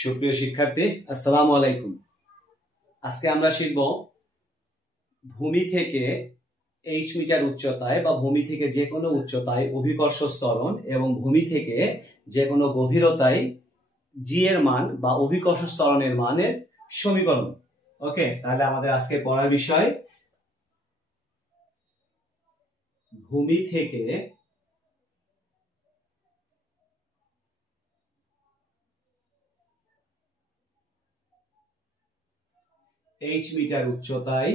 সুপ্রিয় শিক্ষার্থী, আসসালামু আলাইকুম। আজকে আমরা শিখব ভূমি থেকে h মিটার উচ্চতায় বা ভূমি থেকে যে কোনো উচ্চতায় অভিকর্ষ ত্বরণ এবং ভূমি থেকে যে কোনো গভীরতায় g এর মান বা অভিকর্ষ ত্বরণের মানের সমীকরণ। ওকে, তাহলে আমাদের আজকে পড়ার বিষয় ভূমি থেকে h মিটার উচ্চতায়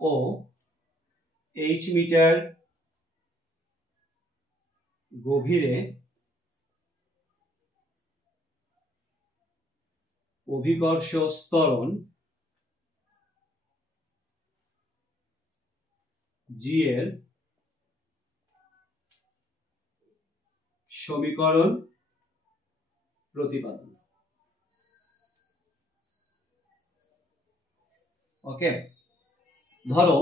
ও h মিটার গভীরে অভিকর্ষ ত্বরণ g এর সমীকরণ প্রতিপাদন। ওকে, ধরো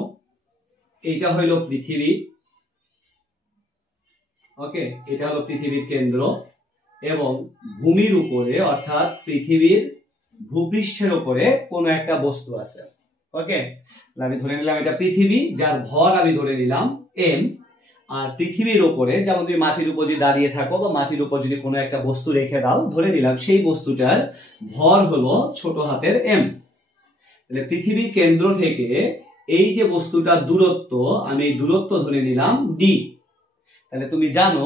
এইটা হইল পৃথিবী। ওকে, এটা হলো পৃথিবীর কেন্দ্র এবং ভূমির উপরে অর্থাৎ পৃথিবীর ভূপৃষ্ঠের উপরে কোনো একটা বস্তু আছে। ওকে, আমি ধরে নিলাম এটা পৃথিবী, যার ভর আমি ধরে নিলাম m। আর পৃথিবীর উপরে যেমন তুমি মাটির উপর যদি দাঁড়িয়ে থাকো বা মাটির উপর যদি কোনো একটা বস্তু রেখে দাও, ধরে নিলাম সেই বস্তুটার ভর হলো ছোট হাতের m। তাহলে পৃথিবীর কেন্দ্র থেকে এই যে বস্তুটার দূরত্ব, আমি এই দূরত্ব ধরে নিলাম d। তাহলে তুমি জানো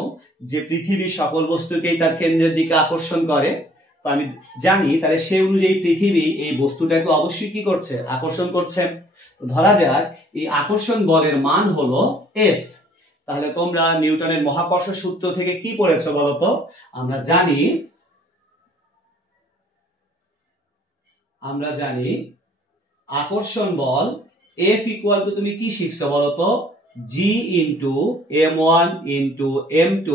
যে পৃথিবী সকল বস্তুকেই তার কেন্দ্রের দিকে আকর্ষণ করে। তো আমি জানি তাহলে সেই অনুযায়ী পৃথিবী এই বস্তুটাকে অবশ্যই কি করছে, আকর্ষণ করছে। তো ধরা যাক এই আকর্ষণ বলের মান হলো F। তাহলে তোমরা নিউটনের মহাকর্ষ সূত্র থেকে কি পড়েছো বলতো? আমরা জানি আকর্ষণ বল F ইকুয়াল টু, তুমি কি শিখছো বলতো? G into m1 into m2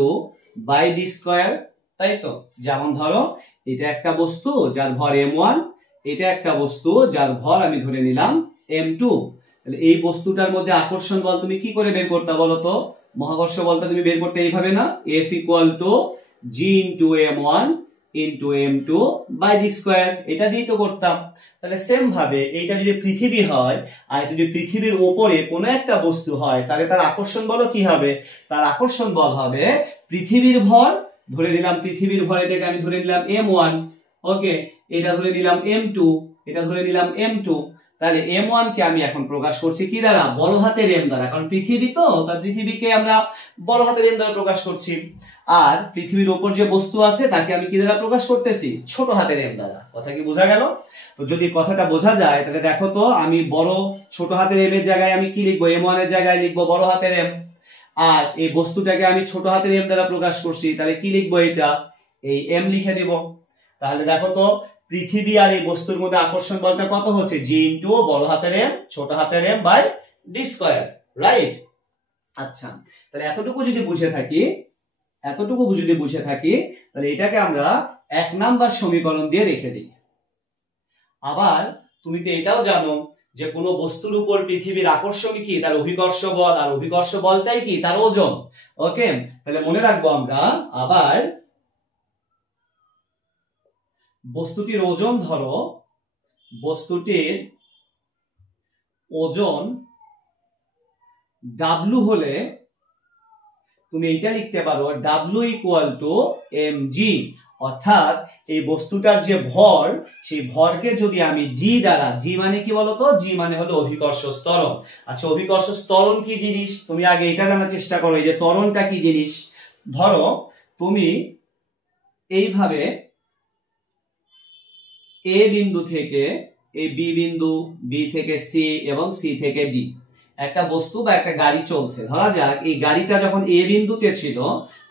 by d square, তাই তো? যেমন ধরো এটা একটা বস্তু যার ভর m1, এটা একটা বস্তু যার ভর আমি ধরে নিলাম m2। তাহলে এই বস্তুটার মধ্যে আকর্ষণ বল তুমি কি করে বের করতে বলতো? মহাকর্ষ বলটা তুমি বের করতে এইভাবে না, F equal to G into m1 into m2 by d square, এটা দিয়ে তো করতাম। তাহলে সেম ভাবে এইটা যদি পৃথিবী হয় আর এটা যদি পৃথিবীর উপরে কোনো একটা বস্তু হয়, তাহলে তার আকর্ষণ বল কি হবে? তার আকর্ষণ বল হবে পৃথিবীর ভর, ধরে নিলাম পৃথিবীর ভর, এটাকে আমি ধরে নিলাম m1। ওকে, এটা ধরে নিলাম m2, এটা ধরে নিলাম m2। তাহলে m1 কে আমি এখন প্রকাশ করছি কি দ্বারা? বড় হাতের m দ্বারা, কারণ পৃথিবী তো, তার পৃথিবীকে আমরা বড় হাতের m দ্বারা প্রকাশ করছি। আর পৃথিবীর উপর যে বস্তু আছে তাকে আমি কি দ্বারা প্রকাশ করতেছি? ছোট হাতের m দ্বারা। কথা কি বোঝা গেল? তো যদি কথাটা বোঝা যায় তাহলে দেখো তো, আমি বড় ছোট হাতের m এর জায়গায় আমি কি লিখবো? m1 এর জায়গায় লিখবো বড় হাতের m। আর এই বস্তুটাকে আমি ছোট হাতের m দ্বারা প্রকাশ করছি, তাহলে কি লিখবো? এটা এই m লিখে দিব। তাহলে দেখো তো পৃথিবী আর এই বস্তুর মধ্যে আকর্ষণ বলটা কত হচ্ছে? G ইন্টু বড় হাতের m ছোট হাতের m by d square, right? আচ্ছা, তাহলে এতটুকু যদি বুঝে থাকি তাহলে এটাকে আমরা 1 নাম্বার সমীকরণ দিয়ে রেখে দিই। আবার তুমি তো এটাও জানো যে কোনো বস্তুর উপর পৃথিবীর আকর্ষণ কি? তার অভিকর্ষ বল, আর অভিকর্ষ বলটাই কি? তার ওজন। ওকে, তাহলে মনে রাখবো আমরা আবার বস্তুটির ওজন, ধরো বস্তুটির ওজন W হলে তুমি এটা লিখতে পারো W ইকুয়াল টু mg। অর্থাৎ এই বস্তুটার যে ভর, সেই ভরকে যদি আমি g দ্বারা, g মানে কি বলতো? g মানে হলো অভিকর্ষ ত্বরণ। আচ্ছা, অভিকর্ষ ত্বরণ কি জিনিস তুমি আগে এটা জানার চেষ্টা করো, এই যে ত্বরণটা কি জিনিস। ধরো তুমি এইভাবে a বিন্দু থেকে এই b বিন্দু, b থেকে c এবং c থেকে d একটা বস্তু বা একটা গাড়ি চলছে। ধরা যাক এই গাড়িটা যখন a বিন্দুতে ছিল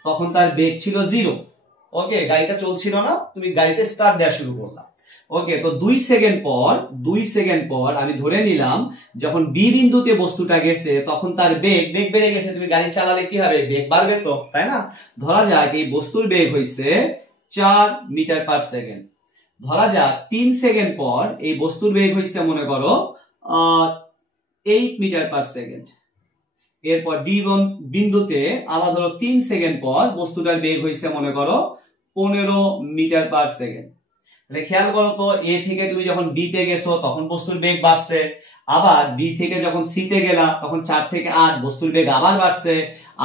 তখন তার বেগ ছিল 0। ওকে, গাড়িটা চলছিল না, তুমি গাড়িটা স্টার্ট দেওয়া শুরু করলাম। ওকে, তো 2 সেকেন্ড পর আমি ধরে নিলাম যখন b বিন্দুতে বস্তুটা গেছে তখন তার বেগ বেড়ে গেছে। তুমি গাড়ি চালালে কি হবে? বেগ বাড়বে তো, তাই না? ধরা যাক এই বস্তুর বেগ হইছে 4 মিটার পার সেকেন্ড। ধরা যাক 3 সেকেন্ড পর এই বস্তুর বেগ হইছে মনে করো 8 মিটার পার সেকেন্ড। এরপর ডি বিন্দুতে আবার ধরো 3 সেকেন্ড পর বস্তুটার বেগ হইছে মনে করো 15 মিটার পার সেকেন্ড। তাহলে খেয়াল করো তো, এ থেকে তুমি যখন বি তে গেছো তখন বস্তুর বেগ বাড়ছে, আবার বি থেকে যখন সি তে গেলা তখন 4 থেকে 8 বস্তুর বেগ আবার বাড়ছে,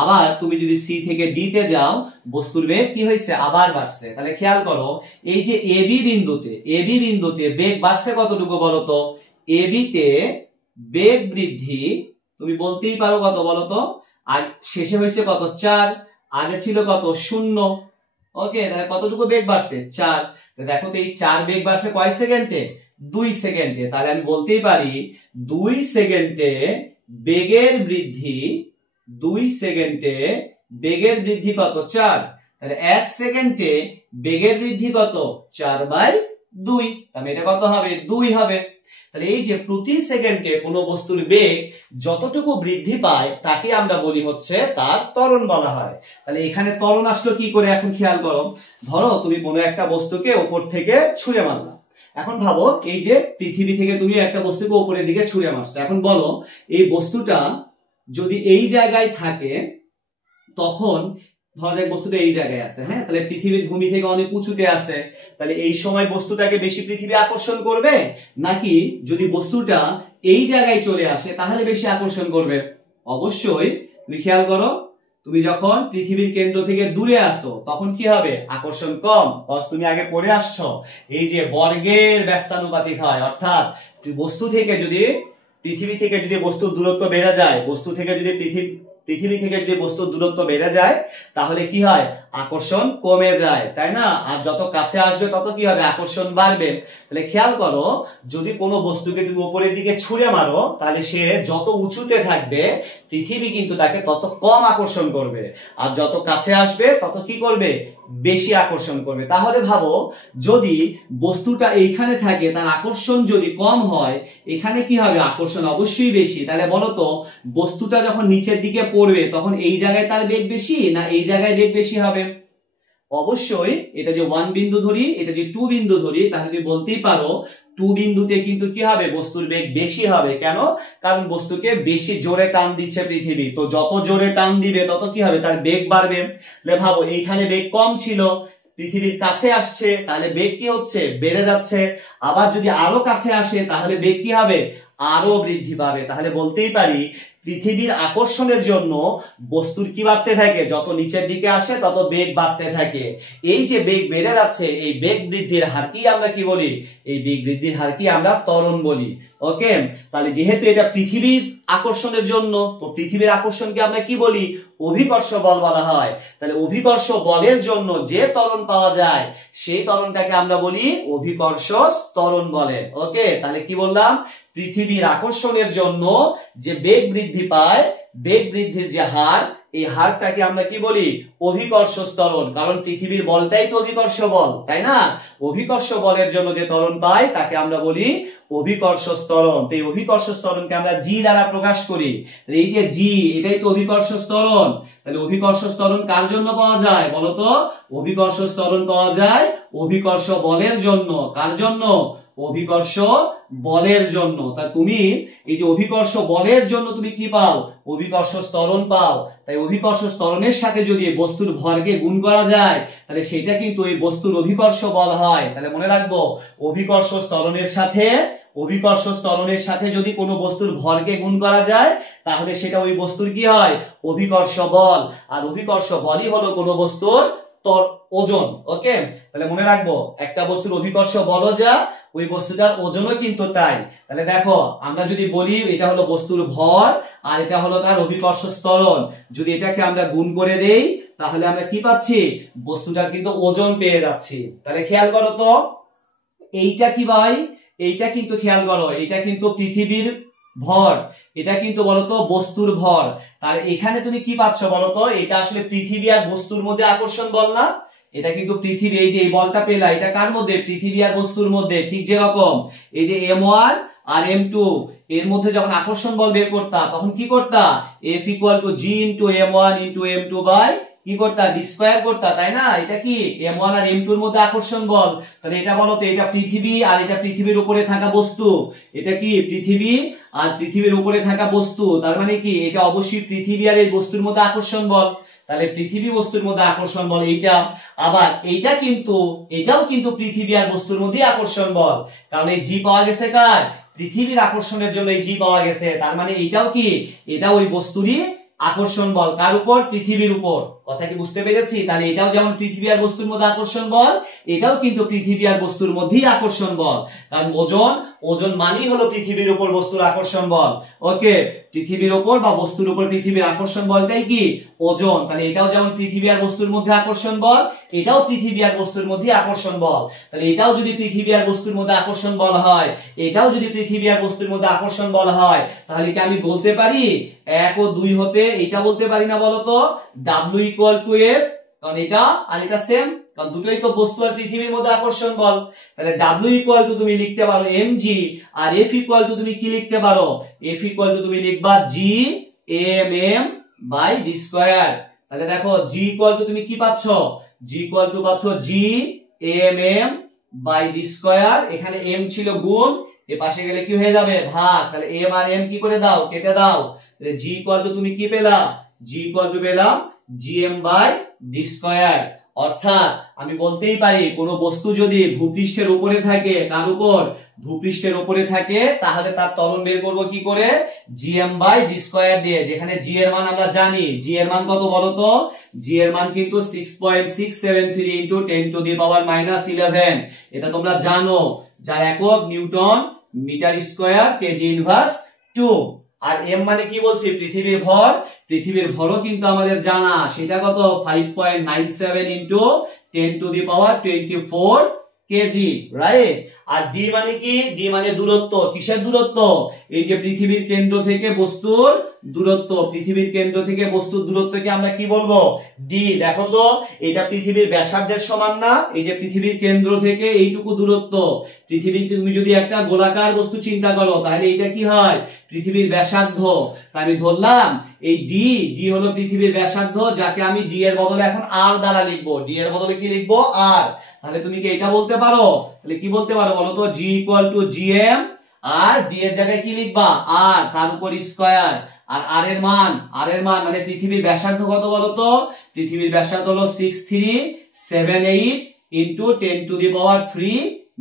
আবার তুমি যদি সি থেকে ডি তে যাও বস্তুর বেগ কি হয়েছে, আবার বাড়ছে। তাহলে খেয়াল করো, এই যে এবি বিন্দুতে বেগ বাড়ছে কতটুকু বলো তো? এবি তে বেগ বৃদ্ধি তুমি বলতেই পারো কত বলো তো, আর শেষে হয়েছে কত, 4, আগে ছিল কত, 0। ওকে, তাহলে কতটুকু বেগ বাড়ছে, 4। দেখো তো এই 4 বেগ বাড়ছে কয় সেকেন্ডে, 2 সেকেন্ডে। তাহলে আমি বলতেই পারি 2 সেকেন্ডে বেগের বৃদ্ধি, 2 সেকেন্ডে বেগের বৃদ্ধি কত, 4। তাহলে 1 সেকেন্ডে বেগের বৃদ্ধি কত, 4/2। তাহলে এটা কত হবে, 2 হবে। তাহলে এই যে প্রতি সেকেন্ডে কোনো বস্তুর বেগ যতটুকু বৃদ্ধি পায় তাকে আমরা বলি হচ্ছে তার ত্বরণ বলা হয়। তাহলে এখানে ত্বরণ আসলো কি করে, এখন খেয়াল করো। ধরো তুমি কোনো একটা বস্তুকে উপর থেকে ছুঁড়ে মারলা, এখন ভাবো এই যে পৃথিবী থেকে তুমি একটা বস্তুকে উপরের দিকে ছুঁড়ে মারছো, এখন বলো এই বস্তুটা যদি এই জায়গায় থাকে তখন ধরা যাক বস্তুটা এই জায়গায় আছে, হ্যাঁ, তাহলে পৃথিবীর ভূমি থেকে অনেক উঁচুতে আছে, তাহলে এই সময় বস্তুটাকে বেশি পৃথিবী আকর্ষণ করবে, নাকি যদি বস্তুটা এই জায়গায় চলে আসে তাহলে বেশি আকর্ষণ করবে? অবশ্যই তুমি খেয়াল করো, তুমি যখন পৃথিবীর কেন্দ্র থেকে দূরে আসো তখন কি হবে, আকর্ষণ কম। তুমি আগে পড়ে আসছো এই যে বর্গের ব্যস্তানুপাতিক হয়, অর্থাৎ বস্তু থেকে যদি পৃথিবী থেকে যদি বস্তুর দূরত্ব বেড়ে যায়, পৃথিবী থেকে যদি বস্তুর দূরত্ব বেড়ে যায় তাহলে কি হয়, আকর্ষণ কমে যায়, তাই না? আর যত কাছে আসবে তত কি হবে, আকর্ষণ বাড়বে। তাহলে খেয়াল করো, যদি কোনো বস্তুকে তুমি উপরের দিকে ছুঁড়ে মারো তাহলে সে যত উঁচুতে থাকবে পৃথিবী কিন্তু তাকে তত কম আকর্ষণ করবে, আর যত কাছে আসবে তত কি করবে, বেশি আকর্ষণ করবে। তাহলে ভাবো যদি বস্তুটা এইখানে থাকে তার আকর্ষণ যদি কম হয়, এখানে কি হবে, আকর্ষণ অবশ্যই বেশি। তাহলে বলো তো বস্তুটা যখন নিচের দিকে পড়বে তখন এই জায়গায় তার বেগ বেশি না এই জায়গায় বেগ বেশি হবে? অবশ্যই এটা যে 1 বিন্দু ধরি, এটা যে 2 বিন্দু ধরি, তাহলে তুমি বলতেই পারো 2 বিন্দুতে কিন্তু কি হবে, বস্তুর বেগ বেশি হবে। কেন? কারণ বস্তুকে বেশি জোরে টান দিচ্ছে পৃথিবী, তো যত জোরে টান দিবে তত কি হবে, তার বেগ বাড়বে। তাহলে ভাবো এইখানে বেগ কম ছিল, পৃথিবীর কাছে আসছে তাহলে বেগ কি হচ্ছে, বেড়ে যাচ্ছে। আবার যদি আরো কাছে আসে তাহলে বেগ কি হবে, আরো বৃদ্ধি পাবে। তাহলে বলতেই পারি পৃথিবীর আকর্ষণের জন্য বস্তুর কি বাড়তে থাকে, যত নিচের দিকে আসে তত বেগ বাড়তে থাকে। এই যে বেগ বেড়ে যাচ্ছে, এই বেগ বৃদ্ধির হার কি আমরা কি বলি, এই বেগ বৃদ্ধির হার কি আমরা ত্বরণ বলি। ওকে, তাহলে যেহেতু এটা পৃথিবীর আকর্ষণের জন্য, তো পৃথিবীর আকর্ষণকে আমরা কি বলি, অভিকর্ষ বল বলা হয়। তাহলে অভিকর্ষ বলের জন্য যে ত্বরণ পাওয়া যায় সেই ত্বরণটাকে আমরা বলি অভিকর্ষ ত্বরণ বলে। ওকে, তাহলে কি বললাম, পৃথিবীর আকর্ষণের জন্য যে বেগ বৃদ্ধি পায়, বেগ বৃদ্ধির যে হার, এই হারটাকে আমরা কি বলি, অভিকর্ষ ত্বরণ। কারণ পৃথিবীর বলটাই তো অভিকর্ষ বল, তাই না? অভিকর্ষ বলের জন্য যে ত্বরণ পায় তাকে আমরা বলি অভিকর্ষ ত্বরণ। তো এই অভিকর্ষ ত্বরণকে আমরা জি দ্বারা প্রকাশ করি। এই যে জি, এটাই তো অভিকর্ষ ত্বরণ। তাহলে অভিকর্ষ ত্বরণ কার জন্য পাওয়া যায় বলতো? অভিকর্ষ ত্বরণ পাওয়া যায় অভিকর্ষ বলের জন্য। কার জন্য? অভিকর্ষ বলের জন্য। তা তুমি এই যে অভিকর্ষ বলের জন্য তুমি কি পাও, অভিকর্ষ ত্বরণ পাও। তাই অভিকর্ষ ত্বরণের সাথে যদি বস্তুর ভরকে গুণ করা যায় তাহলে সেটা কিন্তু এই বস্তুর অভিকর্ষ বল হয়। তাহলে মনে রাখবো, অভিকর্ষ ত্বরণের সাথে যদি কোনো বস্তুর ভরকে গুণ করা যায় তাহলে সেটা ওই বস্তুর কি হয়, অভিকর্ষ বল। আর অভিকর্ষ বলই হলো কোনো বস্তুর ওজন। ওকে, তাহলে মনে রাখবো একটা বস্তুর অভিকর্ষ বল যা, ওই বস্তুটার ওজনও কিন্তু তাই। তাহলে দেখো আমরা যদি বলি এটা হলো বস্তুর ভর আর এটা হলো তার অভিকর্ষ ত্বরণ, যদি এটাকে আমরা গুণ করে দেই তাহলে আমরা কি পাচ্ছি, বস্তুটার কিন্তু ওজন পেয়ে যাচ্ছি। তাহলে খেয়াল করো তো এইটা কি ভাই, এইটা কিন্তু খেয়াল করো, এটা কিন্তু পৃথিবীর ভর, এটা কিন্তু বলতো বস্তুর ভর। তাহলে এখানে তুমি কি পাচ্ছ বলতো, এটা আসলে পৃথিবী আর বস্তুর মধ্যে আকর্ষণ বল না? এটা কিন্তু পৃথিবী, এই যে এই বলটা পেলা এটা কার মধ্যে, পৃথিবী আর বস্তুর মধ্যে। ঠিক যেরকম এই যে m1 আর m2 এর মধ্যে যখন আকর্ষণ বল বের করতা তখন কি করতা, F = G × m1 × m2 by কি করতা, d স্কয়ার করতা, তাই না? এটা কি m1 আর m2 এর মধ্যে আকর্ষণ বল। তাহলে এটা বলো তো, এটা পৃথিবী আর এটা পৃথিবীর উপরে থাকা বস্তু, এটা কি পৃথিবী আর পৃথিবীর উপরে থাকা বস্তু, তার মানে কি এটা অবশ্যই পৃথিবী আর এই বস্তুর মধ্যে আকর্ষণ বল। তাহলে পৃথিবী বস্তুর মধ্যে আকর্ষণ বল এইটা। আবার এটাও কিন্তু পৃথিবী আর বস্তুর মধ্যে আকর্ষণ বল, কারণ এই জি পাওয়া গেছে কার, পৃথিবীর আকর্ষণের জন্য এই জি পাওয়া গেছে, তার মানে এটাও কি, এটা ওই বস্তুরই আকর্ষণ বল, কার উপর, পৃথিবীর উপর। কথা কি বুঝতে পেরেছি? তাহলে এটাও যেমন পৃথিবী আর বস্তুর মধ্যে আকর্ষণ বল, এটাও কিন্তু পৃথিবী আর বস্তুর মধ্যেই আকর্ষণ বল, কারণ ওজন মানেই হলো পৃথিবীর উপর বস্তুর আকর্ষণ বল। ওকে, পৃথিবীর উপর বা বস্তুর উপর পৃথিবীর আকর্ষণ বলটাই কি, ওজন। তাহলে এটাও যেমন পৃথিবী আর বস্তুর মধ্যে আকর্ষণ বল, এটাও পৃথিবী আর বস্তুর মধ্যে আকর্ষণ বল। তাহলে এটাও যদি পৃথিবী আর বস্তুর মধ্যে আকর্ষণ বল হয়, এটাও যদি পৃথিবী আর বস্তুর মধ্যে আকর্ষণ বল হয়, তাহলে কি আমি বলতে পারি 1 ও 2 হতে এটা বলতে পারি না বলতো, W = F, কারণ এটা আর এটা সেম, কারণ দুটোই তো বস্তু আর পৃথিবীর মধ্যে আকর্ষণ বল। তাহলে W তুমি লিখতে পারো mg, আর F তুমি কি লিখতে পারো, F তুমি লিখবা Gmm/d²। তাহলে দেখো G তুমি কি পাচ্ছ, G পাচ্ছ Gmm/d²। এখানে m ছিল গুণ, এ পাশে গেলে কি হয়ে যাবে, ভাগ। তাহলে m আর m কি করে দাও, কেটে দাও। তাহলে G তুমি কি পেলা, G পেলাম Gm/d²। অর্থাৎ আমি বলতেই পারি কোন বস্তু যদি ভূপৃষ্ঠের উপরে থাকে, কার উপর, ভূপৃষ্ঠের উপরে থাকে, তাহলে তার ত্বরণ বের করব কি করে, Gm/d² দিয়ে, যেখানে g এর মান আমরা জানি, g এর মান কত বলতো, g এর মান কিন্তু 6.673 × 10⁻⁻11, এটা তোমরা জানো, যার একক newton metre square kg inverse 2। আর m মানে কি বলছি, পৃথিবীর ভর, পৃথিবীর ভরও কিন্তু আমাদের জানা, সেটা কত 5.97 × 10⁻24 কেজি, রাইট। আর d মানে কি, d মানে দূরত্ব, কিসের দূরত্ব, এই যে পৃথিবীর কেন্দ্র থেকে বস্তুর দূরত্ব, পৃথিবীর কেন্দ্র থেকে বস্তুর দূরত্বকে আমরা কি বলবো, d। দেখো তো এটা পৃথিবীর ব্যাসার্ধের সমান না, এই যে পৃথিবীর কেন্দ্র থেকে এইটুকু দূরত্ব, পৃথিবী, তুমি যদি একটা গোলাকার বস্তু চিন্তা করো, তাহলে এটা কি হয়, পৃথিবীর ব্যাসার্ধ। তাই আমি ধরলাম এই d হলো পৃথিবীর ব্যাসার্ধ, যাকে আমি d এর বদলে এখন r দ্বারা লিখবো, d এর বদলে কি লিখবো, r। তাহলে তুমি কি এটা বলতে পারো, তাহলে কি বলতে পারো বলো তো, G = Gm, আর d এর জায়গায় কি লিখবা, r, তার উপর স্কয়ার। আর r এর মান মানে পৃথিবীর ব্যাসার্ধ কত বলো তো, পৃথিবীর ব্যাসার্ধ হলো 6378 × 10⁻³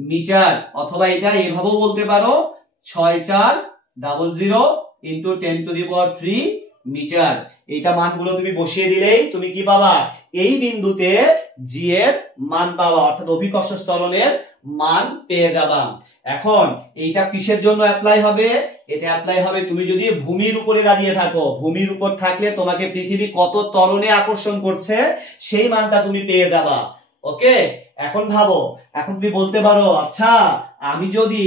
মিটার, অথবা এটা এভাবেও বলতে পারো 6400 × 10⁻³ মিটার। এইটা মানগুলো তুমি বসিয়ে দিলেই তুমি কি পাবা, এই বিন্দুতে g এর মান পাবা, অর্থাৎ অভিকর্ষ ত্বরণের মান পেয়ে যাবা। এখন এইটা কিসের জন্য অ্যাপ্লাই হবে, এটা অ্যাপ্লাই হবে তুমি যদি ভূমির উপরে দাঁড়িয়ে থাকো, ভূমির উপর থাকলে তোমাকে পৃথিবী কত ত্বরণে আকর্ষণ করছে সেই মানটা তুমি পেয়ে যাবা। ওকে, এখন ভাবো, এখন তুমি বলতে পারো, আচ্ছা আমি যদি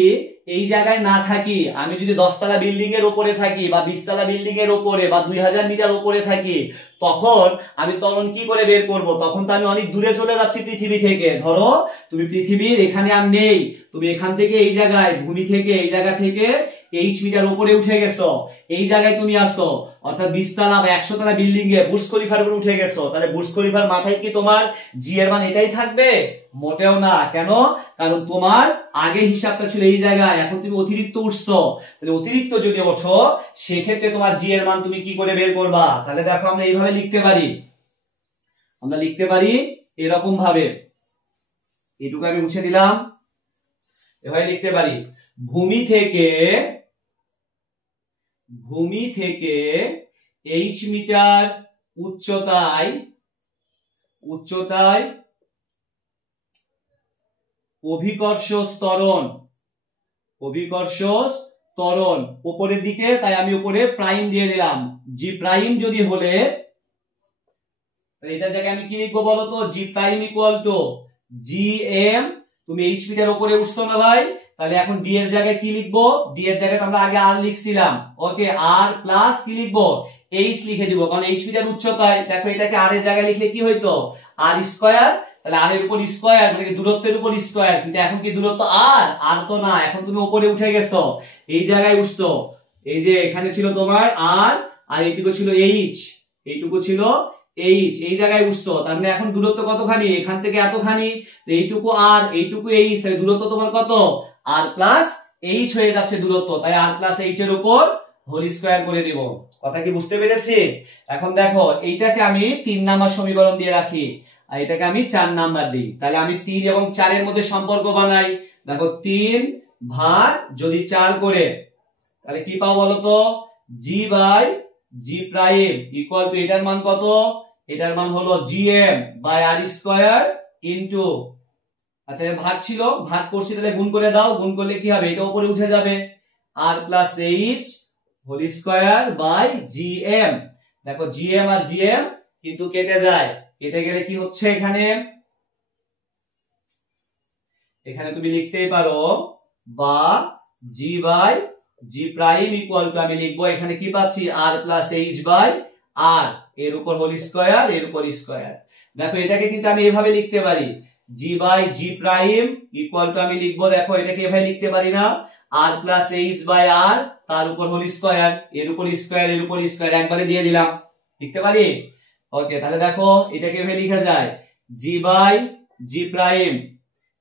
এই জায়গায় না থাকি, আমি যদি 10 তলা বিল্ডিং এর উপরে থাকি, বা 20 তলা বিল্ডিং এর উপরে, বা 2000 মিটার উপরে থাকি, তখন আমি ত্বরণ কি করে বের করব, তখন তো আমি অনেক দূরে চলে যাচ্ছি পৃথিবী থেকে। ধরো তুমি পৃথিবীর এখানে আর নেই, তুমি এখান থেকে এই জায়গায়, ভূমি থেকে এই জায়গা থেকে h মিটার উপরে উঠে গেছো, এই জায়গায় তুমি আসো, অর্থাৎ 20 তলা বা 100 তলা বিল্ডিং এ বুর্জ খলিফার উপরে উঠে গেছো। তাহলে বুর্জ খলিফার মাথায় কি তোমার g এর মান এটাই থাকবে, মোটেও না। কেন, কারণ তোমার আগে হিসাবটা ছিল এই জায়গায়, এখন তুমি অতিরিক্ত উঠছো, তাহলে অতিরিক্ত যদি ওঠো সেক্ষেত্রে তোমার g এর মান তুমি কি করে বের করবা। তাহলে দেখো আমরা এইভাবে লিখতে পারি, আমরা লিখতে পারি এরকম ভাবে, এটুকু আমি মুছে দিলাম, এভাবে লিখতে পারি, ভূমি থেকে h মিটার উচ্চতায় অভিকর্ষ ত্বরণ উপরের দিকে, তাই আমি উপরে প্রাইম দিয়ে দিলাম, g প্রাইম যদি হলে, এটার জায়গায় আমি কি লিখবো বলতো, g প্রাইম = Gm, তুমি h মিটার উপরে উঠছো না ভাই, তাহলে এখন d এর জায়গায় কি লিখবো, d এর জায়গায় আমরা আগে r লিখছিলাম, ওকে, r প্লাস কি লিখবো, h লিখে দিব, কারণ h মিটার উচ্চতায়, দেখো এটাকে r এর জায়গায় লিখলে কি হইতো, r², তাহলে r এর উপর স্কয়ার মানে কি দূরত্বের উপর স্কয়ার, কিন্তু এখন কি দূরত্ব r তো না, এখন তুমি উপরে উঠে গেছো, এই জায়গায় উঠছো, এই যে এখানে ছিল তোমার r, আর এইটুকু ছিল h, এই জায়গায় উঠছো, তার মানে এখন দূরত্ব কতখানি, এখান থেকে এতখানি, তো এইটুকু r, এইটুকু h, তাহলে দূরত্ব তোমার কত, r প্লাস h হয়ে যাচ্ছে দূরত্ব, তাই r প্লাস h এর উপর হোল স্কয়ার করে দিব। কথা কি বুঝতে পেরেছি? এখন দেখো এইটাকে আমি 3 নাম্বার সমীকরণ দিয়ে রাখি আর এটাকে আমি 4 নাম্বার দিই, তাহলে আমি 3 এবং 4 এর মধ্যে সম্পর্ক বানাই। দেখো 3 ভাগ যদি 4 করে তাহলে কি পাবো বলতো, G by G prime equal to এটার মান কত, এটার মান হলো gm by r square into, আচ্ছা ভাগ ছিল ভাগ করছি তাহলে গুণ করে দাও, গুণ করলে কি হবে এটা উপরে উঠে যাবে, আর plus H whole square by gm। দেখো gm আর gm কিন্তু কেটে যায়, কেটে গেলে কি হচ্ছে এখানে, এখানে তুমি লিখতেই পারো বা g by g prime equal to আমি লিখবো এখানে কি পাচ্ছি r plus h by r, এর উপর হোল স্কয়ার এর উপর স্কয়ার। দেখো এটাকে কিন্তু আমি এভাবে লিখতে পারি g by g prime equal to আমি লিখবো, দেখো এটাকে এভাবে লিখতে পারি না, r plus h by r তার উপর হোল স্কয়ার এর উপর স্কয়ার এর উপর স্কয়ার, একবারে দিয়ে দিলাম, লিখতে পারি। ওকে তাহলে দেখো এটাকে এভাবে লেখা যায় g by g prime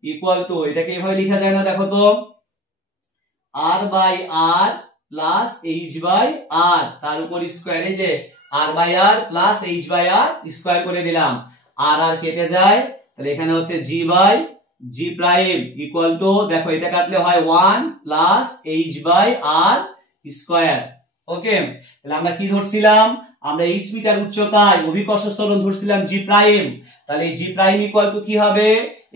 equal to, এটাকে এভাবে লেখা যায় না, দেখো তো r by r plus h by r তার উপর স্কয়ার, এই যে r by r plus h by r square করে দিলাম, r আর কেটে যায়, তাহলে এখানে হচ্ছে g by g prime equal to, দেখো এটা কাটলে হয় 1 plus h by r square. Okay তাহলে আমরা কি ধরছিলাম, আমরা h মিটার উচ্চতায় অভিকর্ষ ত্বরণ ধরছিলাম g প্রাইম, তাহলে g প্রাইম ইকুয়াল টু কি হবে,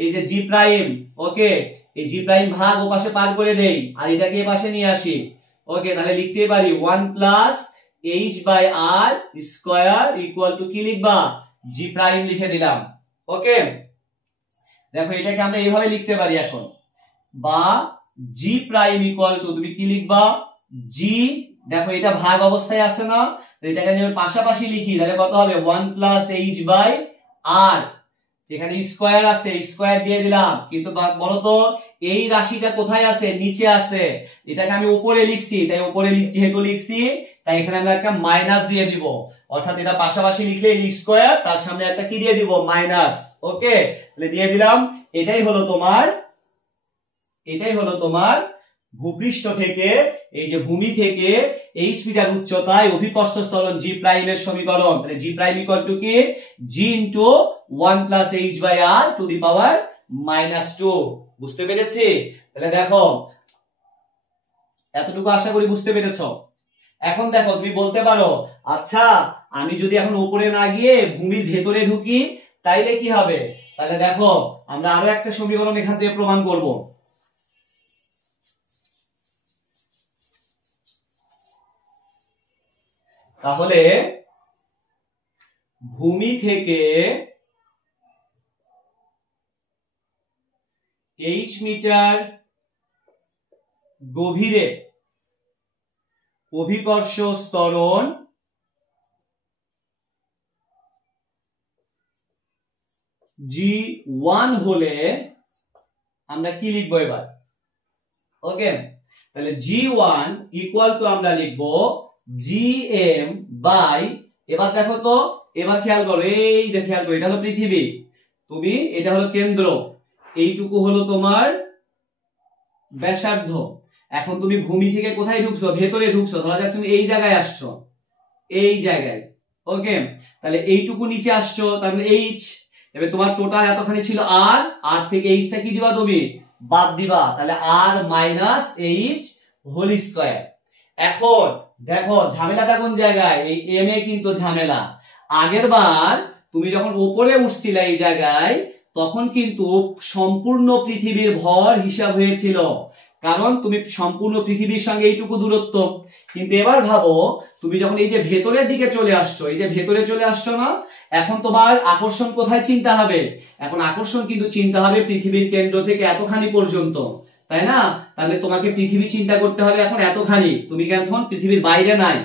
এই যে g প্রাইম, ওকে এই g প্রাইম ভাগ ও পাশে পার করে দেই আর এটাকে এই পাশে নিয়ে আসি। ওকে তাহলে লিখতে পারি 1 plus h by r square equal to কি লিখবা, g প্রাইম লিখে দিলাম। ওকে দেখো এটাকে আমরা এইভাবে লিখতে পারি এখন, বা g প্রাইম ইকুয়াল টু তুমি কি লিখবা, g, দেখো এটা ভাগ অবস্থায় আছে না, এটাকে আমি পাশাপাশি লিখি তাহলে কত হবে 1 প্লাস h বাই r, এখানে স্কয়ার আছে স্কয়ার দিয়ে দিলাম, কিন্তু বলো তো এই রাশিটা কোথায় আছে, নিচে আছে, এটাকে আমি উপরে লিখছি তাই উপরে যেহেতু লিখছি তাই এখানে আমরা একটা মাইনাস দিয়ে দিব, অর্থাৎ এটা পাশাপাশি লিখলে স্কয়ার তার সামনে একটা কি দিয়ে দিব মাইনাস। ওকে তাহলে দিয়ে দিলাম, এটাই হলো তোমার ভূপৃষ্ঠ থেকে, এই যে ভূমি থেকে h মিটার উচ্চতায় অভিকর্ষ ত্বরণ g প্রাইম এর সমীকরণ, তাহলে g প্রাইম ইকুয়াল টু কি, g into 1 plus h by r to the power -2। বুঝতে পেরেছি? তাহলে দেখো এতটুকু আশা করি বুঝতে পেরেছো। এখন দেখো তুমি বলতে পারো আচ্ছা আমি যদি এখন উপরে না গিয়ে ভূমির ভেতরে ঢুকি তাইলে কি হবে, তাহলে দেখো আমরা আরো একটা সমীকরণ এখান থেকে প্রমাণ করব। তাহলে ভূমি থেকে h মিটার গভীরে অভিকর্ষ ত্বরণ g1 হলে আমরা কি লিখবো এবার, ওকে তাহলে g1 ইকুয়াল টু আমরা লিখবো gm বাই, এবার দেখো তো এবার খেয়াল করো, এই যে খেয়াল করো এটা হলো পৃথিবী, তুমি এটা হলো কেন্দ্র, এইটুকু হলো তোমার ব্যাসার্ধ, এখন তুমি ভূমি থেকে কোথায় ঢুকছো, ভেতরে ঢুকছো, ধরা যাক তুমি এই জায়গায় আসছো, এই জায়গায়, ওকে তাহলে এইটুকু নিচে আসছো তার মানে h, এবার তোমার টোটাল এতখানি ছিল r, r থেকে h টা কি দিবা তুমি বাদ দিবা, তাহলে r minus h whole square. এখন দেখো ঝামেলাটা কোন জায়গায়, এই m এ কিন্তু ঝামেলা, আগের বার তুমি যখন উপরে উঠছিলে এই জায়গায় তখন কিন্তু সম্পূর্ণ পৃথিবীর ভর হিসাব হয়েছিল, কারণ তুমি সম্পূর্ণ পৃথিবীর সঙ্গে এইটুকু দূরত্ব, কিন্তু এবার ভাবো তুমি যখন এই যে ভেতরের দিকে চলে আসছো, এই যে ভেতরে চলে আসছো না, এখন তোমার আকর্ষণ কোথায় চিন্তা হবে, এখন আকর্ষণ কিন্তু চিন্তা হবে পৃথিবীর কেন্দ্র থেকে এতখানি পর্যন্ত, তাই না, তাহলে তোমাকে পৃথিবী চিন্তা করতে হবে এখন এতখানি, তুমি এখন পৃথিবীর বাইরে নাই,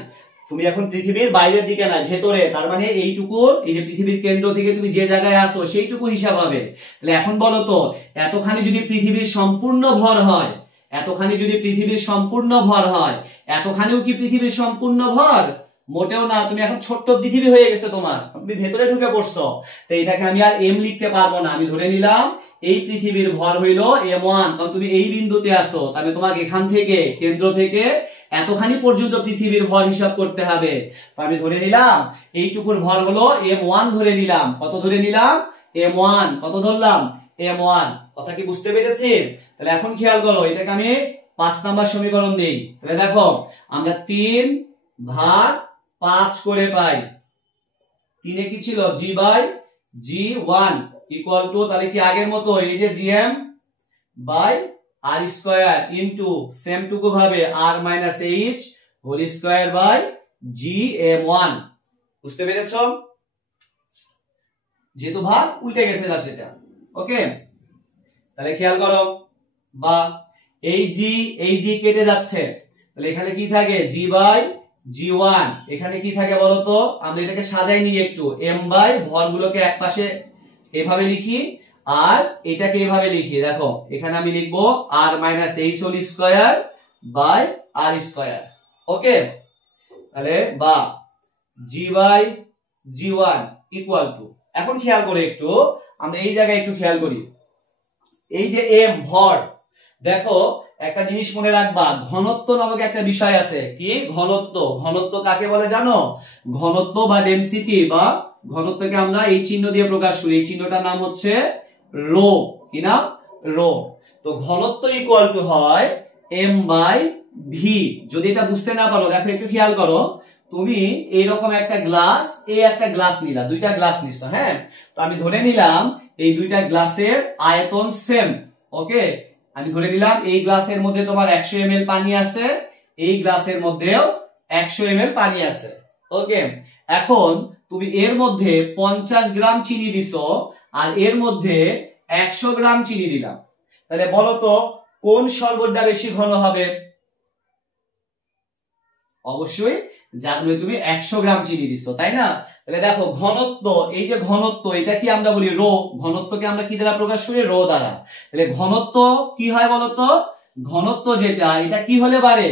তুমি এখন পৃথিবীর বাইরের দিকে নাই ভেতরে, তার মানে এইটুকু এই যে পৃথিবীর কেন্দ্র থেকে তুমি যে জায়গায় আসো সেইটুকু হিসাব হবে। তাহলে এখন বলো তো এতখানি যদি পৃথিবীর সম্পূর্ণ ভর হয়, এতখানি যদি পৃথিবীর সম্পূর্ণ ভর হয়, এতখানিও কি পৃথিবীর সম্পূর্ণ ভর, মোটেও না, তুমি এখন ছোট্ট পৃথিবী হয়ে গেছে তোমার, তুমি ভেতরে ঢুকে পড়ছো, তো এটাকে আমি আর m লিখতে পারবো না, আমি ধরে নিলাম এই পৃথিবীর ভর হইলো m1, কারণ তুমি এই বিন্দুতে আসো, তাহলে তোমাকে এখান থেকে কেন্দ্র থেকে এতখানি পর্যন্ত পৃথিবীর ভর হিসাব করতে হবে। তো আমি ধরে নিলাম এইটুকুর ভর হলো m1 ধরে নিলাম। কত ধরে নিলাম? m1। কত ধরলাম? m1। কথা কি বুঝতে পেরেছি? তাহলে এখন খেয়াল করো, এটাকে আমি 5 নাম্বার সমীকরণ দেই। তাহলে দেখো আমরা 3/5 করে পাই। 3 এ কি ছিল? g/g1 ইকুয়াল টু, তাহলে কি আগের মতো এই যে gm by r square into same টুকু ভাবে r minus h whole square by gm1। বুঝতে পেরেছো? যেহেতু ভাগ উল্টে গেছে না সেটা। ওকে, তাহলে খেয়াল করো, বা এই g কেটে যাচ্ছে, তাহলে এখানে কি থাকে? g by g1। এখানে কি থাকে বলো তো? আমরা এটাকে সাজাই নিই একটু, m বাই ভরগুলোকে একপাশে এভাবে লিখি আর এটাকে এভাবে লিখি। দেখো এখানে আমি লিখবো r minus h whole square by r square. Okay, তাহলে বা g by g1 equal two, এখন খেয়াল করে একটু, আমরা এই জায়গায় একটু খেয়াল করি, এই যে m ভর, দেখো একটা জিনিস মনে রাখবা, ঘনত্ব নামক একটা বিষয় আছে। কি ঘনত্ব? ঘনত্ব কাকে বলে জানো? ঘনত্ব বা ডেনসিটি বা ঘনত্বকে আমরা এই চিহ্ন দিয়ে প্রকাশ করি। এই চিহ্নটার নাম হচ্ছে রো। কি নাম? রো। তো ঘনত্ব ইকুয়াল টু হয় m বাই v। যদি এটা বুঝতে না পারো, দেখো একটু খেয়াল করো, তুমি এইরকম একটা গ্লাস, এই একটা গ্লাস নিলা, দুইটা গ্লাস নিছো, হ্যাঁ? তো আমি ধরে নিলাম এই দুইটা গ্লাসের আয়তন সেম। ওকে, আমি ধরে নিলাম এই গ্লাসের মধ্যে তোমার 100 ml পানি আছে, এই গ্লাসের মধ্যেও 100 ml পানি আছে। ওকে, এখন তুমি এর মধ্যে 50 গ্রাম চিনি দিছো আর এর মধ্যে 100 গ্রাম চিনি দিলাম, তাহলে বলো তো কোন শরবতটা বেশি ঘন হবে? অবশ্যই যার মধ্যে তুমি 100 গ্রাম চিনি দিছো, তাই না? তাহলে দেখো ঘনত্ব, এই যে ঘনত্ব, এটা কি আমরা বলি রো। ঘনত্বকে আমরা কি দ্বারা প্রকাশ করি? রো দ্বারা। তাহলে ঘনত্ব কি হয় বলতো? ঘনত্ব যেটা, এটা কি হলে বাড়ে?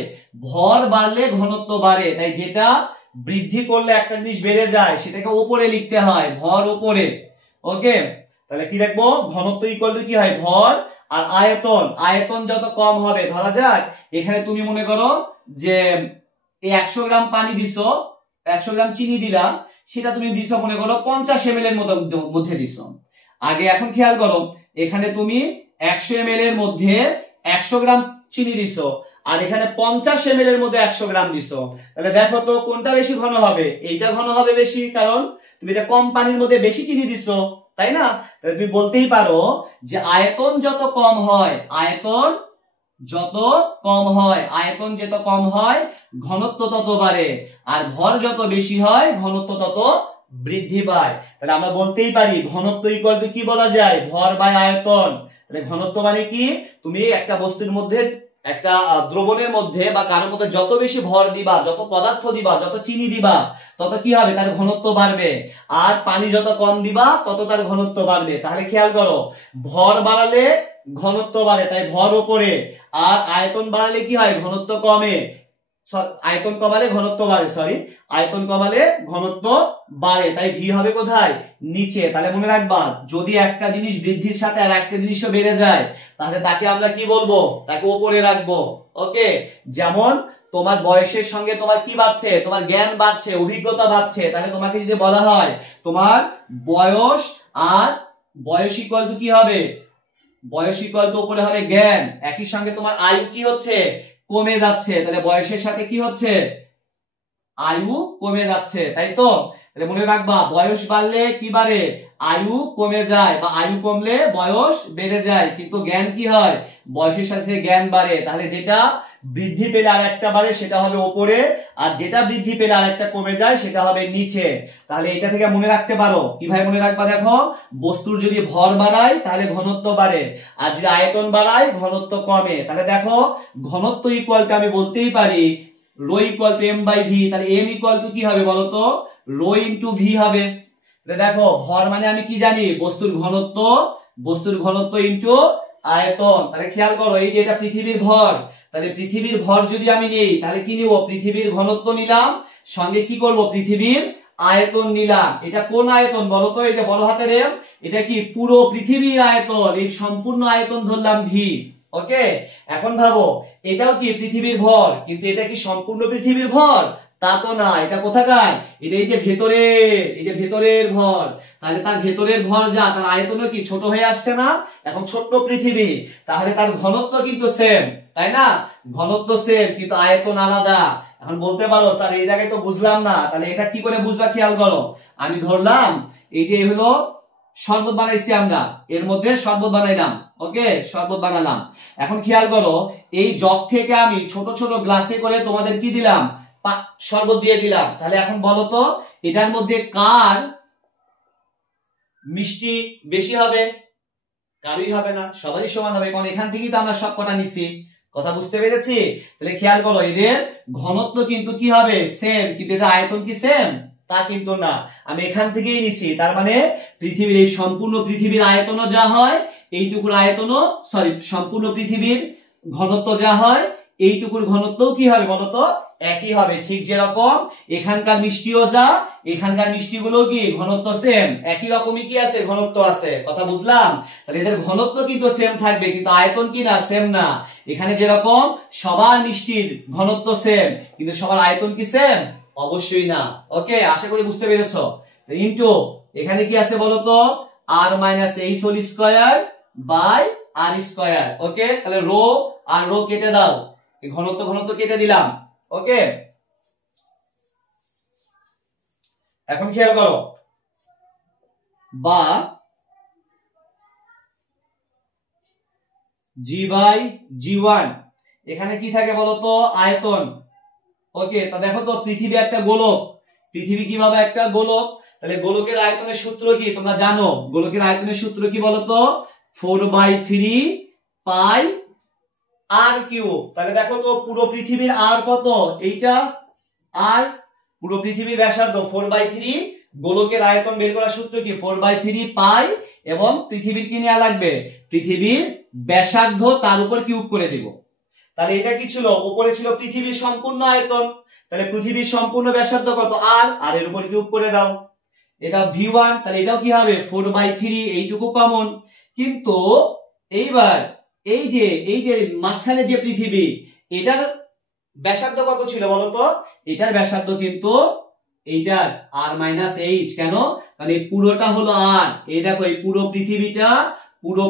ভর বাড়লে ঘনত্ব বাড়ে। তাই যেটা বৃদ্ধি করলে একটা জিনিস বেড়ে যায় সেটাকে উপরে লিখতে হয়, ভর উপরে। ওকে, তাহলে কি লিখবো? ঘনত্ব ইকুয়াল টু কি হয়? ভর আর আয়তন। আয়তন যত কম হবে, ধরা যাক এখানে তুমি মনে করো যে এই 100 গ্রাম পানি দিছো, 100 গ্রাম চিনি দিলা, সেটা তুমি দিছো মনে করো 50 ml এর মধ্যে দিছো আগে। এখন খেয়াল করো, এখানে তুমি 100 ml এর মধ্যে 100 গ্রাম চিনি দিছো আর এখানে 50 ml এর মধ্যে 100 গ্রাম দিছো, তাহলে দেখো তো কোনটা বেশি ঘন হবে? এইটা ঘন হবে বেশি, কারণ তুমি এটা কম পানির মধ্যে বেশি চিনি দিছো, তাই না? তাহলে তুমি বলতেই পারো যে আয়তন যত কম হয়, আয়তন যত কম হয়, আয়তন যত কম হয় ঘনত্ব তত বাড়ে, আর ভর যত বেশি হয় ঘনত্ব তত বৃদ্ধি পায়। তাহলে আমরা বলতেই পারি ঘনত্ব ইকুয়াল টু কি বলা যায়? ভর বাই আয়তন। তাহলে ঘনত্ব মানে কি? তুমি একটা বস্তুর মধ্যে, একটা দ্রবণের মধ্যে বা কারোর মধ্যে যত বেশি ভর দিবা, যত পদার্থ দিবা, যত চিনি দিবা, তত কি হবে? তার ঘনত্ব বাড়বে। আর পানি যত কম দিবা তত তার ঘনত্ব বাড়বে। তাহলে খেয়াল করো, ভর বাড়ালে ঘনত্ব বাড়ে, তাই ভর উপরে, আর আয়তন বাড়ালে কি হয়? ঘনত্ব কমে। আয়তন কমালে ঘনত্ব বাড়ে, সরি, আয়তন কমালে ঘনত্ব বাড়ে, তাই ভি হবে কোথায়? নিচে। তাহলে মনে রাখবা, যদি একটা জিনিস বৃদ্ধির সাথে আর একটা জিনিসও বেড়ে যায় তাহলে তাকে আমরা কি বলবো? তাকে উপরে রাখবো। ওকে, যেমন তোমার বয়সের সঙ্গে তোমার কি বাড়ছে? তোমার জ্ঞান বাড়ছে, অভিজ্ঞতা বাড়ছে। তাহলে তোমাকে যদি বলা হয় তোমার বয়স, আর বয়স ইকুয়াল টু কি হবে? বয়স ইকুয়াল টু উপরে হবে জ্ঞান, একই সঙ্গে তোমার আয়ু কি হচ্ছে? কমে যাচ্ছে। তাহলে বয়সের সাথে কি হচ্ছে? আয়ু কমে যাচ্ছে, তাই তো? তাহলে মনে রাখবা, বয়স বাড়লে কি বাড়ে? আয়ু কমে যায়, বা আয়ু কমলে বয়স বেড়ে যায়। কিন্তু জ্ঞান কি হয়? বয়সের সাথে জ্ঞান বাড়ে। তাহলে যেটা বৃদ্ধি পেলে আর একটা বাড়ে সেটা হবে উপরে, আর যেটা বৃদ্ধি পেলে আর একটা কমে যায় সেটা হবে নিচে। তাহলে এটা থেকে মনে রাখতে পারো। কিভাবে মনে রাখবা? দেখো, বস্তুর যদি ভর বাড়ায় তাহলে ঘনত্ব বাড়ে, আর যদি আয়তন বাড়ায় ঘনত্ব কমে। তাহলে দেখো, ঘনত্ব ইকুয়াল টু আমি বলতেই পারি rho equal to m by v. তাহলে এম ইকুয়াল টু কি হবে বলতো? রো ইন্টু ভি হবে। তাহলে দেখো, ভর মানে আমি কি জানি? বস্তুর ঘনত্ব, বস্তুর ঘনত্ব ইন্টু আয়তন। তাহলে খেয়াল করো, এই যে এটা পৃথিবীর ভর, তাহলে পৃথিবীর ভর যদি আমি নেই তাহলে কি নিব? পৃথিবীর ঘনত্ব নিলাম, সঙ্গে কি করব? পৃথিবীর আয়তন নিলাম। এটা কোন আয়তন বলতো? এটা বড় হাতের এম, এটা কি পুরো পৃথিবীর আয়তন, এই সম্পূর্ণ আয়তন ধরলাম ভি। ওকে, এখন ভাবো এটাও কি পৃথিবীর ভর, কিন্তু এটা কি সম্পূর্ণ পৃথিবীর ভর? তা তো না, এটা কোথাকার, এটা এই যে ভেতরের ভর। তাহলে তার ভেতরের ভর যা, তার আয়তনও কি ছোট হয়ে আসছে না? এখন ছোট্ট পৃথিবী, তাহলে তার ঘনত্ব কিন্তু সেম, তাই না? ঘনত্ব সেম কিন্তু আয়তন আলাদা। এখন বলতে পারো স্যার এই জায়গায় তো বুঝলাম না, তাহলে এটা কি করে বুঝবা খেয়াল করো। আমি ধরলাম এই যে হলো শরবত বানাইছি আমরা, এর মধ্যে শরবত বানাইলাম, ওকে শরবত বানালাম। এখন খেয়াল করো এই জগ থেকে আমি ছোট ছোট গ্লাসে করে তোমাদের কি দিলাম, শরবত দিয়ে দিলাম। তাহলে এখন বলো তো এটার মধ্যে কার মিষ্টি বেশি হবে? কারোই হবে না, সবারই সমান হবে, কারণ এখান থেকেই তো আমরা সব কটা নিছি। কথা বুঝতে পেরেছি? তাহলে খেয়াল করো এদের ঘনত্ব কিন্তু কি হবে, সেম, কিন্তু এদের আয়তন কি সেম? তা কিন্তু না, আমি এখান থেকেই নিছি। তার মানে পৃথিবীর এই সম্পূর্ণ পৃথিবীর আয়তনও যা হয়, এইটুকুর আয়তনও সম্পূর্ণ পৃথিবীর ঘনত্ব যা হয়, এইটুকুর ঘনত্বও কি হবে বলতো, একই হবে। ঠিক যেরকম এখানকার মিষ্টিও যা, এখানকার মিষ্টিগুলো কি ঘনত্ব সেম, একই রকমই কি আছে, ঘনত্ব আছে। কথা বুঝলাম? তাহলে এদের ঘনত্ব কিন্তু সেম থাকবে, কিন্তু আয়তন কি না, সেম না। এখানে যেরকম সবার মিষ্টির ঘনত্ব সেম, কিন্তু সবার আয়তন কি সেম? অবশ্যই না। ওকে, আশা করি বুঝতে পেরেছো। ইনটু এখানে কি আছে বলতো, r minus h whole square by r square. Okay, তাহলে রো আর রো কেটে দাও, ঘনত্ব ঘনত্ব কেটে দিলাম। ওকে, এখন খেয়াল করো, বা জি বাই জি1, এখানে কি থাকে বলতো, আয়তন। ওকে, তা দেখো তো পৃথিবী একটা গোলক, পৃথিবী কিভাবে একটা গোলক, তাহলে গোলকের আয়তনের সূত্র কি তোমরা জানো? গোলকের আয়তনের সূত্র কি বলতো, 4/3 পাই আর কিউব। তাহলে দেখো তো পুরো পৃথিবীর আর কত, এইটা আর পুরো পৃথিবীর ব্যাসার্ধ 4/3, গোলকের আয়তন বের করার সূত্র কি 4/3 পাই, এবং পৃথিবীর কি নেওয়া লাগবে, পৃথিবীর ব্যাসার্ধ তার উপর কিউব করে দিব। তাহলে এটা কি ছিল, উপরে ছিল পৃথিবীর সম্পূর্ণ আয়তন, তাহলে পৃথিবীর সম্পূর্ণ ব্যাসার্ধ কত, আর এর উপর কিউব করে দাও। এটা v1, তাহলে এটাও কি হবে 4/3, এইটুকু কমন। কিন্তু এইবার এই যে মাঝখানে যে পৃথিবী, এটার ব্যাসার্ধ কত ছিল বলতো, এটার ব্যাসার্ধ কিন্তু এইটার r মাইনাস এইচ। কেন? কারণ এই পুরোটা হলো আর, এই দেখো এই পুরো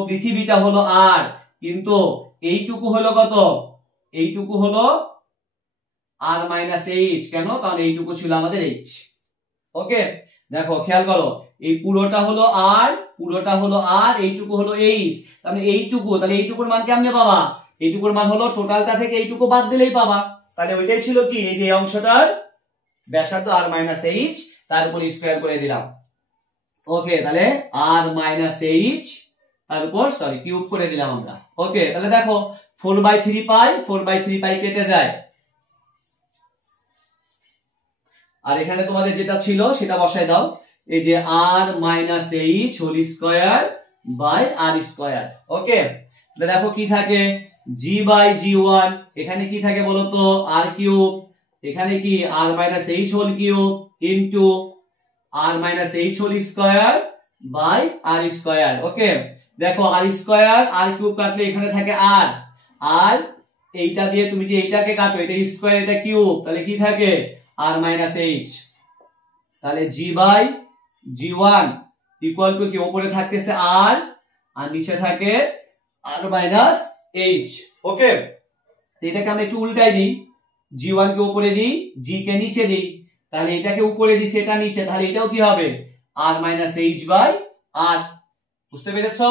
পৃথিবীটা হলো আর, কিন্তু এইটুকু হলো কত, এইটুকু হলো r মাইনাস এইচ। কেন? কারণ এইটুকু ছিল আমাদের এইচ। ওকে, দেখো খেয়াল করো, এই পুরোটা হলো আর, এইটুকু হলো এইচ। তাহলে এইটুকুর মান কেমনে পাবা, এইটুকুর মান হলো টোটালটা থেকে এইটুকু বাদ দিলেই পাবা। তাহলে ওইটাই ছিল কি, এই যে অংশটার ব্যাসার্ধ r মাইনাস এইচ, তার উপর স্কয়ার করে দিলাম। ওকে, তাহলে r মাইনাস এইচ তার উপর কিউব করে দিলাম আমরা। ওকে, তাহলে দেখো 4/3 পাই কেটে যায়, আর এখানে তোমাদের যেটা ছিল সেটা বসায় দাও, এই যে r minus h whole square by r square. Okay, তাহলে দেখো কি থাকে, g বাই g1, এখানে কি থাকে বলতো, r কিউব, এখানে কি r minus h whole cube into r minus h whole square by r square. Okay, দেখো আর স্কয়ার আর কিউব কাটলে এখানে থাকে r, আর এইটা দিয়ে তুমি যে এইটাকে কাটো, এটা স্কয়ার এটা কিউব, তাহলে কি থাকে r মাইনাস এইচ। তাহলে g by g1 equal to কি, উপরে থাকতেছে r আর নিচে থাকে r মাইনাস এইচ। ওকে, এটাকে আমরা একটু উল্টাই দিই, g1 কে উপরে দিই, g কে নিচে দিই, তাহলে এটাকে উপরে দিই সেটা নিচে, তাহলে এটাও কি হবে r minus h by r। বুঝতে পেরেছো?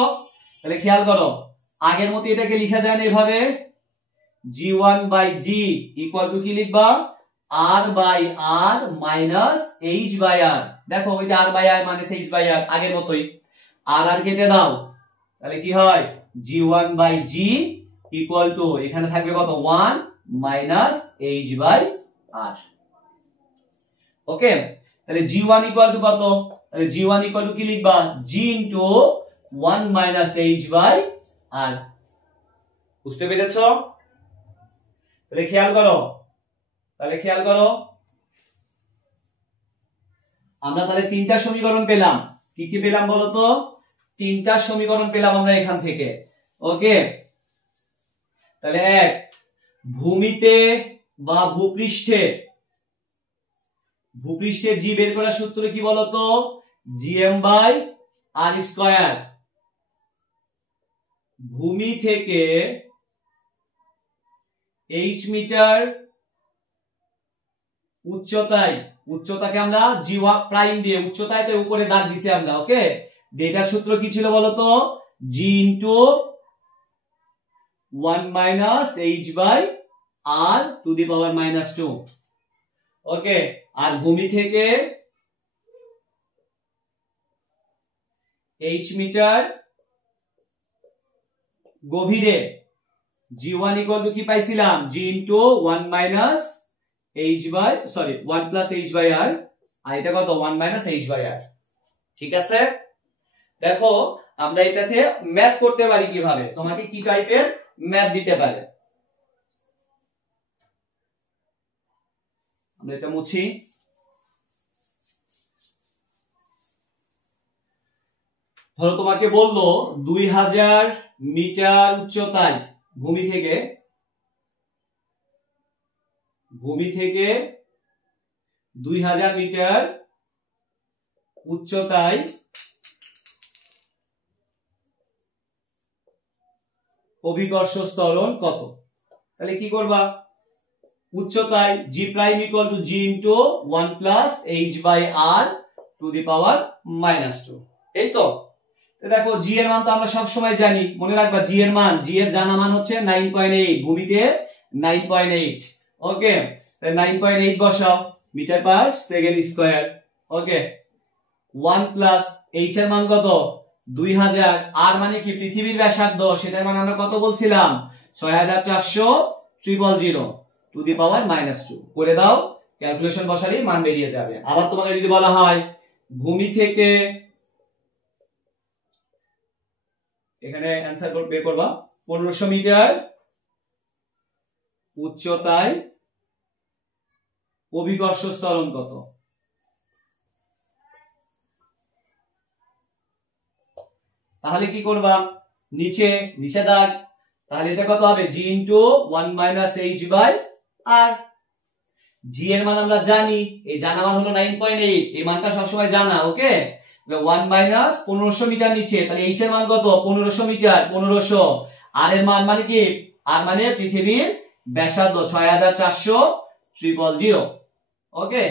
তাহলে খেয়াল করো, আগের মতো এটাকে লেখা যায় না এভাবে, g1 by g equal to কি লিখবা, r by r minus h by r। দেখো ওই যে r by r minus h by r আগের মতোই, আর কেটে দাও, তাহলে কি হয় g1 by g equal to এখানে থাকবে কত, 1 মাইনাস h বাই r। ওকে, তাহলে g1 ইকুয়াল টু কত, তাহলে g1 ইকুয়াল টু কি লিখবা, g into 1 minus h by r। বুঝতে পেরেছো? তাহলে খেয়াল করো, আমরা তাহলে তিনটা সমীকরণ পেলাম। কি কি পেলাম বলতো, তিনটা সমীকরণ পেলাম আমরা এখান থেকে। ওকে, তাহলে 1 ভূমিতে বা ভূপৃষ্ঠে জি বের করার সূত্র কি বলতো gm/r²। ভূমি থেকে h মিটার উচ্চতাকে আমরা জি প্রাইম দিয়ে উচ্চতায় উপরে দাগ দিছি আমরা। ওকে, এটার সূত্র কি ছিল বলতো g * 1 - h/r⁻²। ওকে, আর ভূমি থেকে h মিটার গভীরে g1 কি পাইছিলাম g * 1 + h/r, আর এটা কত 1 - h/r। ঠিক আছে, দেখো আমরা এটাতে ম্যাথ করতে পারি কিভাবে, তোমাকে কি টাইপের ম্যাথ দিতে পারে। আমরা এটা মুছি। ধরো তোমাকে বললো 2000 মিটার উচ্চতায় ভূমি থেকে 2000 মিটার উচ্চতায় অভিকর্ষ ত্বরণ কত। তাহলে কি করবা, উচ্চতায় g' = g * 1 + h/r⁻²। এই তো, দেখো জি এর মান তো আমরা সব সময় জানি, মনে রাখবা জি এর জানা মান হচ্ছে 9.8, ভূমিতে 9.8। ওকে, তাহলে 9.8 বসাও মিটার/সেকেন্ড²। ওকে, 1 + h এর মান কত 2000, আর মানে কি পৃথিবীর ব্যাসার্ধ, সেটার মান আমরা কত বলছিলাম 640000⁻²। করে দাও, ক্যালকুলেশন বসালেই মান বেরিয়ে যাবে। আবার তোমাকে যদি বলা হয় ভূমি থেকে, এখানে অ্যানসার বের করবা 1500 মিটার উচ্চতায় অভিকর্ষ ত্বরণ কত। তাহলে কি করবা, নিচে দাগ, তাহলে এটা কত হবে g * 1 - h/r। জি এর মান আমরা জানি, এই জানা মান হলো 9.8, এই মানটা সবসময় জানা। ওকে, 1 - 1500 মিটার নিচে, তাহলে h এর মান কত 1500 মিটার, 1500। আর এর মান মানে কি, আর মানে পৃথিবীর ব্যাসার্ধ 640000। ওকে,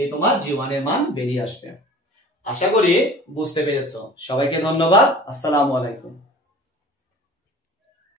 এই তোমার g1 এর মান বেরিয়ে আসবে। আশা করি বুঝতে পেরেছো। সবাইকে ধন্যবাদ। আসসালামু আলাইকুম।